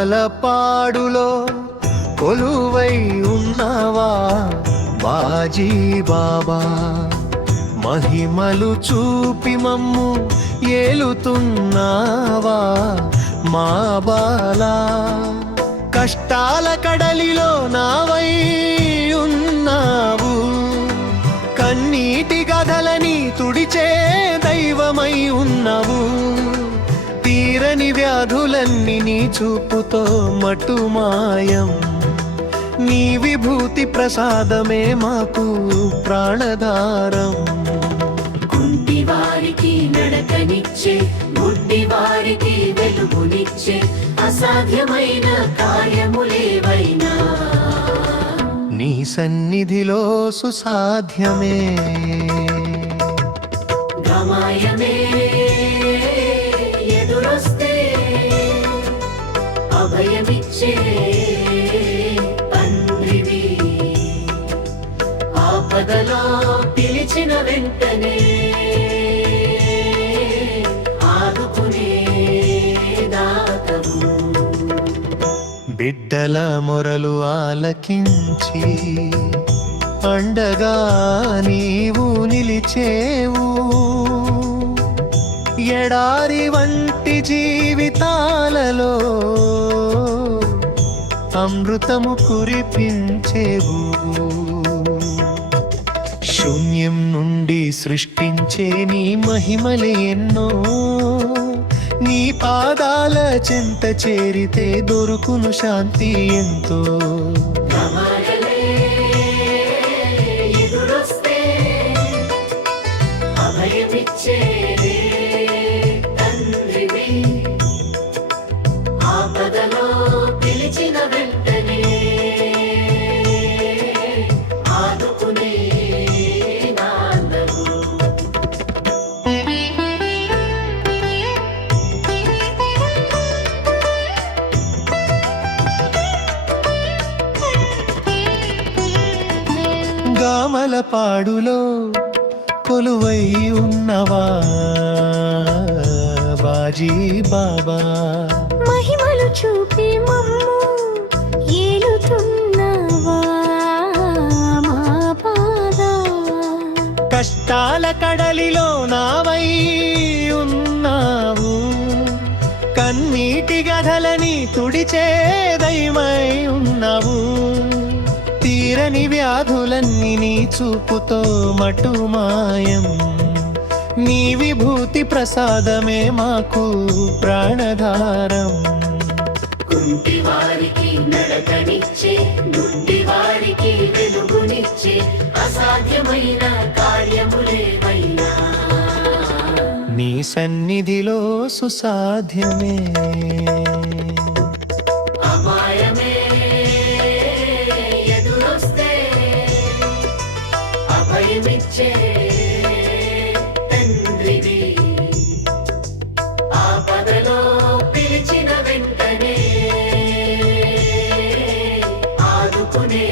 గామలపాడులో కొలువై ఉన్నవా బాజీ బాబా, మహిమలు చూపి మమ్ము ఏలుతున్నావా మా బాలా. కష్టాల కడలిలో నావై ఉన్నావు, కన్నీటి గదలని తుడిచే దైవమై ఉన్నావు. తీరని వ్యాధులన్నీ నీ చూపుతో మటుమాయం, నీ విభూతి ప్రసాదమే మాకు ప్రాణధారం. కుంటివారికి నడకనిచ్చే, గుడ్డివారికి వెలుగునిచ్చే, అసాధ్యమైన కార్యములేవైనా నీ సన్నిధిలో సుసాధ్యమే. గమాయమే ఎదురొస్తే అభయమిచ్చే తండ్రివి, ఆపదలో పిలిచిన వెంటనే ఆదుకునే దాతవు. బిడ్డల మొరలు ఆలకించి అండగా నీవు నిలిచేవు. ఎడారి వంటి జీవితాలలో అమృతము కురిపించేవు. శూన్యం నుండి సృష్టించే నీ మహిమలు ఎన్నో, నీ పాదాల చెంత చేరితే దొరుకును శాంతి ఎంతో. గమాయలే ఎదురొస్తే అభయమిచ్చే తండ్రివి, ఆపదలో పిలిచిన వెంటనే ఆదుకునే నాన్నవు. గామలపాడులో కొలువై ఉన్నవా బాజీ బాబా, మహిమలు చూపి మమ్ము ఏలుతున్నవా మా బాలా. కష్టాల కడలిలో నావై ఉన్నావు, కన్నీటి గదలని తుడిచే దైవమై ఉన్నావు. తీరని వ్యాధులన్నీ నీ చూపుతో మటుమాయం, నీ విభూతి ప్రసాదమే మాకు ప్రాణధారం. కుంటివారికి నడకనిచ్చే, గుడ్డివారికి వెలుగునిచ్చే, అసాధ్యమైన కార్యములేవైనా నీ సన్నిధిలో సుసాధ్యమే. అపాయమే ఎదురొస్తే అభయమిచ్చే తండ్రివి, ఆపదలో పిలిచిన వెంటనే ఆదుకునే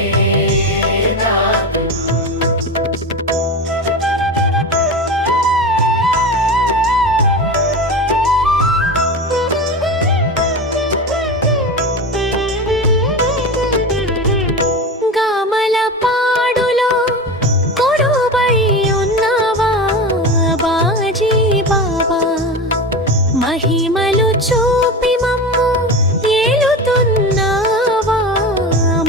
దాతవు. గామలపాడులో కొలువై ఉన్నవా బాజీ బాబా, మహిమలు చూపి మమ్ము ఏలుతున్నవా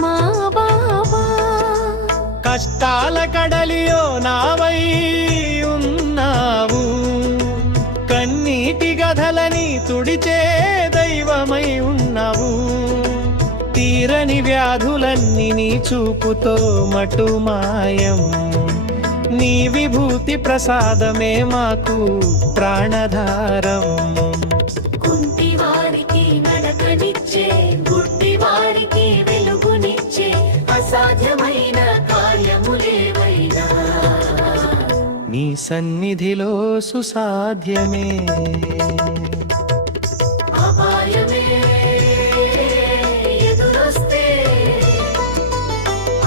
మా బాబా. కష్టాల కడలిలో నావై ఉన్నావు, కన్నీటి గదలని తుడిచే దైవమై ఉన్నావు. తీరని వ్యాధులన్నీ నీ చూపుతో మటుమాయం, నీ విభూతి ప్రసాదమే మాకు ప్రాణధారం. కుంటివారికి నడకనిచ్చే, గుడ్డివారికి వెలుగునిచ్చే, అసాధ్యమైన కార్యములేవైనా నీ సన్నిధిలో సుసాధ్యమే. అపాయమే ఎదురొస్తే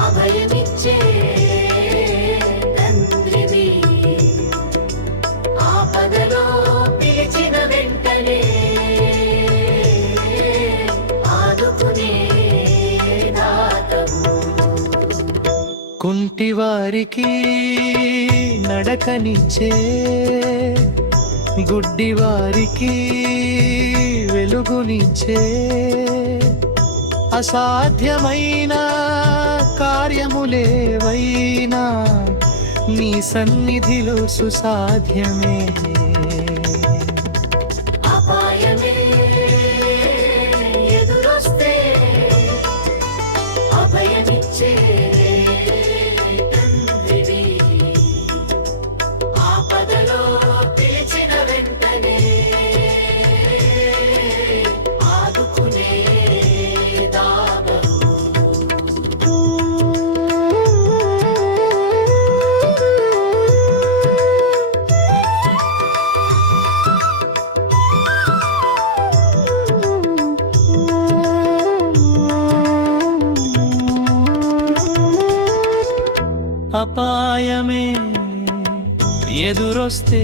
అభయమిచ్చే తండ్రివి, ఆపదలో పిలిచిన వెంటనే కుంటివారికి నడకనిచ్చే, గుడ్డివారికి వెలుగునిచ్చే, అసాధ్యమైన కార్యములేవైనా నీ సన్నిధిలో సుసాధ్యమే. అపాయమే ఎదురొస్తే అభయమిచ్చే తండ్రివి, ఆపదలో పిలిచిన వెంటనే ఆదుకునే దాబరు. అపాయమే ఎదురొస్తే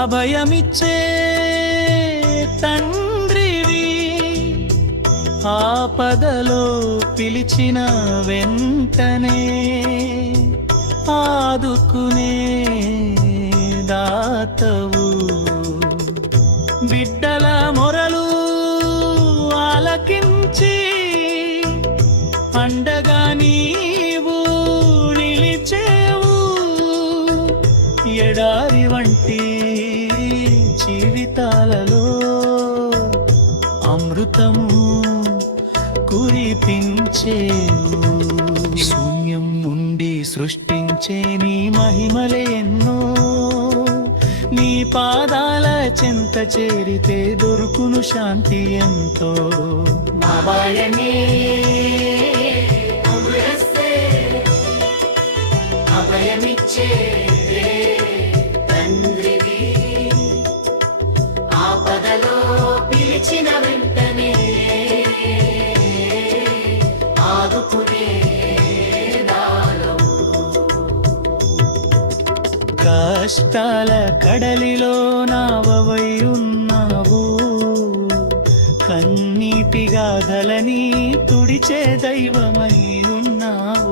అభయమిచ్చే తండ్రివి, ఆపదలో పిలిచిన వెంటనే ఆదుకునే దాతవు. బిడ్డల మొరలు ఆలకించి అండగా నీవు నిలిచేవు. ఎడారి వంటి జీవితాలలో అమృతము కురిపించేవు. శూన్యం నుండి సృష్టించే నీ మహిమలే ఎన్నో, నీ పాదాల చెంత చేరితే దొరుకును శాంతి ఎంతో. అపాయమే ఎదురొస్తే అభయమిచ్చే తండ్రివి, ఆపదలో పిలిచిన వెంటనే ఆదుకునే దానవు. కష్టాల కడలిలో నావవై ఉన్నావు, కన్నీటి గాథలని తుడిచే దైవమై ఉన్నావు.